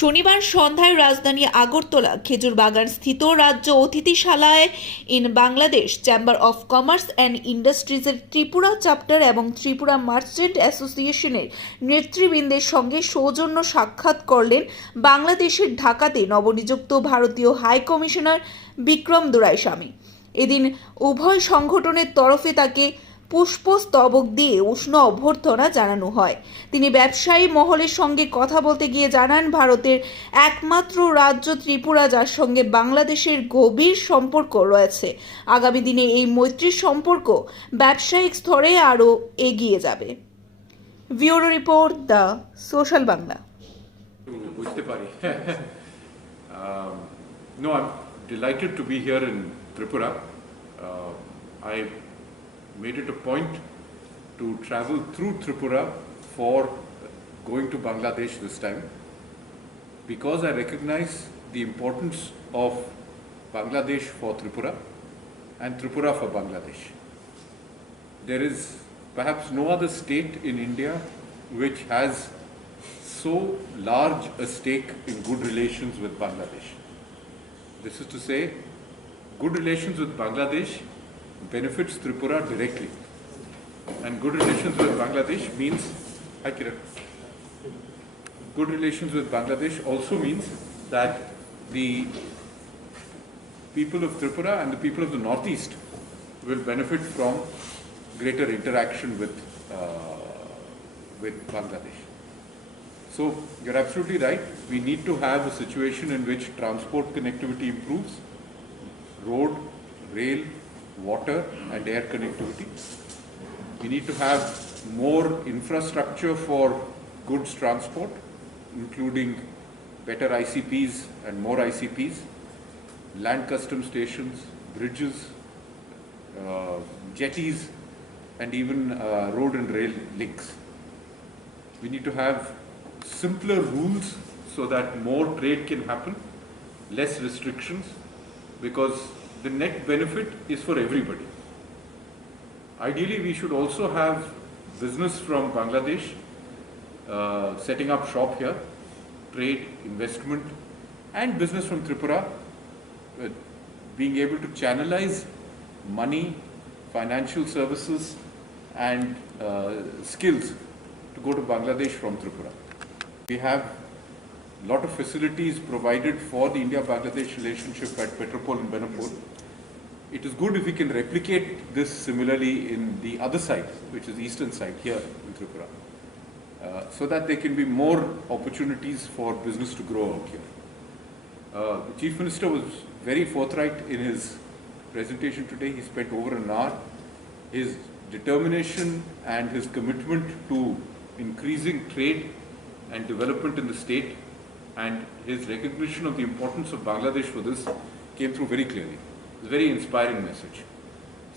শনিবার সন্ধ্যায় রাজধানী আগরতলা খেজুরবাগান স্থিত রাজ্য অতিথিশালায় ইন Bangladesh chamber of commerce and ইন্ডাস্ট্রিজের ত্রিপুরা চ্যাপ্টার এবং ত্রিপুরা মার্চেন্ট অ্যাসোসিয়েশনের নেতৃবৃন্দের সঙ্গে সৌজন্য সাক্ষাৎ করলেন বাংলাদেশের ঢাকাতে নবনিযুক্ত ভারতীয় হাই কমিশনার বিক্রম দোরাইস্বামী। এদিন উভয় সংগঠনের তরফে তাকে পুষ্পস্তবক দিয়ে উষ্ণ অভ্যর্থনা জানানো হয়। তিনি ব্যবসায়ী মহলের সঙ্গে কথা বলতে গিয়ে জানান, ভারতের একমাত্র রাজ্য ত্রিপুরা, যার সঙ্গে বাংলাদেশের গভীর সম্পর্ক রয়েছে। আগামী দিনে এই মৈত্রীর সম্পর্ক ব্যবসায়িক স্তরে আরও এগিয়ে যাবে। Bureau report, the social Bangla. বুঝতে পারি। No, I'm delighted to be here in Tripura. I made it a point to travel through Tripura for going to Bangladesh this time because I recognize the importance of Bangladesh for Tripura and Tripura for Bangladesh. There is perhaps no other state in India which has so large a stake in good relations with Bangladesh. This is to say, good relations with Bangladesh benefits Tripura directly, and good relations with Bangladesh means, hi Kiran, good relations with Bangladesh also means that the people of Tripura and the people of the Northeast will benefit from greater interaction with Bangladesh. So you're absolutely right. We need to have a situation in which transport connectivity improves, road, rail, water and air connectivity. We need to have more infrastructure for goods transport, including better ICPs and more ICPs, land custom stations, bridges, jetties and even road and rail links. We need to have simpler rules so that more trade can happen, less restrictions, because the net benefit is for everybody. Ideally, we should also have business from Bangladesh setting up shop here, trade, investment, and business from Tripura being able to channelize money, financial services, and skills to go to Bangladesh from Tripura. We have a lot of facilities provided for the India-Bangladesh relationship at Petropol and Benapol. It is good if we can replicate this similarly in the other side, which is the eastern side here in Tripura, so that there can be more opportunities for business to grow out here. The Chief Minister was very forthright in his presentation today. He spent over an hour. His determination and his commitment to increasing trade and development in the state and his recognition of the importance of Bangladesh for this came through very clearly. It's a very inspiring message.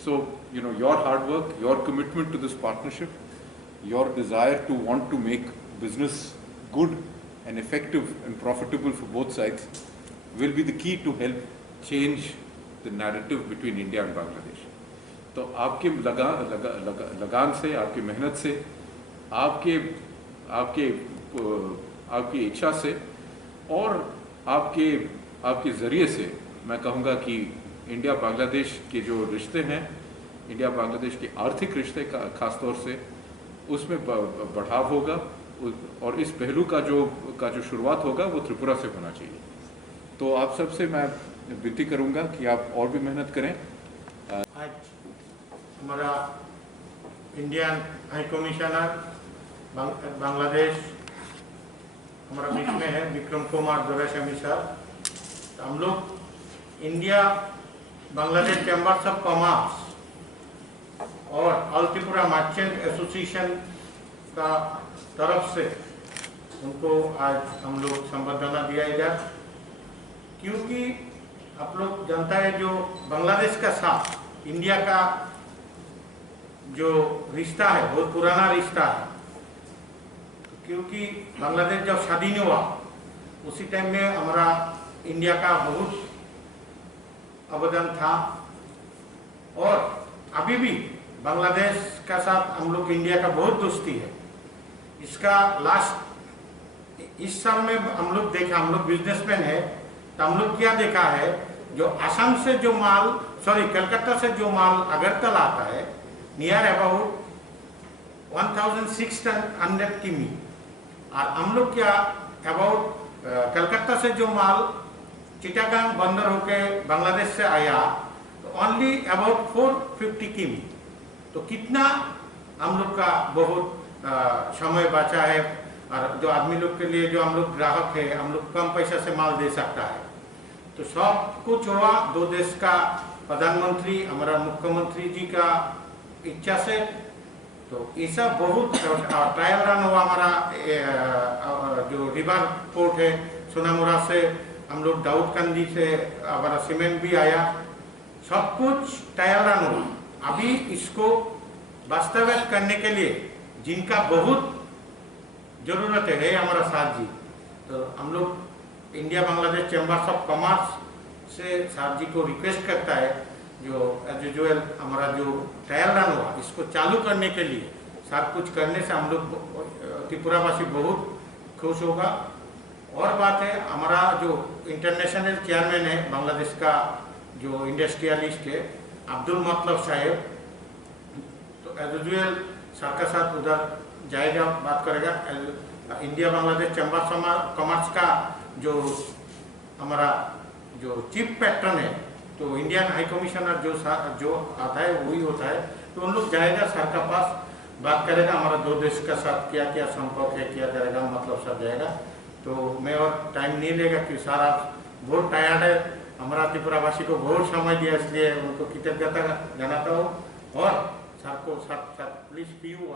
So, your hard work, your commitment to this partnership, your desire to want to make business good and effective and profitable for both sides will be the key to help change the narrative between India and Bangladesh. तो आपके लगान से, आपकी मेहनत से, आपकी इच्छा से और आपके ज़रिए से मैं कहूँगा कि इंडिया बांग्लादेश के जो रिश्ते हैं, इंडिया बांग्लादेश के आर्थिक रिश्ते खास तौर से उसमें बढ़ाव होगा और इस पहलू का जो शुरुआत होगा वो त्रिपुरा से होना चाहिए। तो आप सबसे मैं विनती करूँगा कि आप और भी मेहनत करें। आज हमारा इंडियन हाई कमिश्नर बांग्लादेश हमारा बीच में है विक्रम कुमार दौरास्वामी सर। हम लोग India Bangladesh chambers of commerce और ऑल त्रिपुरा मर्चेंट एसोसिएशन का तरफ से उनको आज हम लोग संबर्धना दिया इधर, क्योंकि आप लोग जानता है जो बांग्लादेश का साथ इंडिया का जो रिश्ता है बहुत पुराना रिश्ता है, क्योंकि बांग्लादेश जब स्वाधीन हुआ उसी टाइम में हमारा इंडिया का बहुत अवदान था और अभी भी बांग्लादेश का साथ हम लोग इंडिया का बहुत दोस्ती है। इसका लास्ट इस साल में हम लोग देखा, हम लोग बिजनेसमैन है, तो हम लोग क्या देखा है, जो असम से जो माल, कलकत्ता से जो माल अगरतला आता है, नियर अबाउट 1600 किमी, और हम लोग क्या अबाउट कलकत्ता से जो माल चिटागांग बंदर होके बांग्लादेश से आया, तो ओनली अबाउट 450 किमी। तो कितना हम लोग का बहुत समय बचा है, और जो आदमी लोग के लिए, जो हम लोग ग्राहक है, हम लोग कम पैसा से माल दे सकता है। तो सब कुछ हुआ दो देश का प्रधानमंत्री, हमारा मुख्यमंत्री जी का इच्छा से। तो ऐसा बहुत ट्रायल रन हुआ हमारा, जो रिवर पोर्ट है सोनामुरा से, हम लोग दाऊदकांदी से हमारा सीमेंट भी आया, सब कुछ ट्रायल रन हुआ। अभी इसको वास्तविक करने के लिए जिनका बहुत जरूरत है हमारा साथ जी, तो हम लोग India Bangladesh chambers of commerce से साथ जी को रिक्वेस्ट करता है, जो एज यूजुअल हमारा जो ट्रायल रन हुआ इसको चालू करने के लिए सब कुछ करने से हम लोग त्रिपुरावासी बहुत खुश होगा। और बात है, हमारा जो इंटरनेशनल चेयरमैन है बांग्लादेश का, जो इंडस्ट्रियलिस्ट है अब्दुल मतलब साहेब, तो एज यूजुअल सर का साथ उधर जाएगा, बात करेगा। India Bangladesh chambers of commerce का जो हमारा जो चीफ पैट्रन है, तो इंडियन हाई कमिश्नर जो आता है वही होता है, तो उन लोग जाएगा सर का पास, बात करेगा, हमारा दो देश का साथ क्या क्या संपर्क है, क्या करेगा, मतलब सब जाएगा। तो मैं और टाइम नहीं लेगा कि सारा बहुत टायर्ड है, हमारा त्रिपुरावासी को बहुत समय दिया, इसलिए उनको कृतज्ञता जनाता हूँ। और सर को सर प्लीज पी यू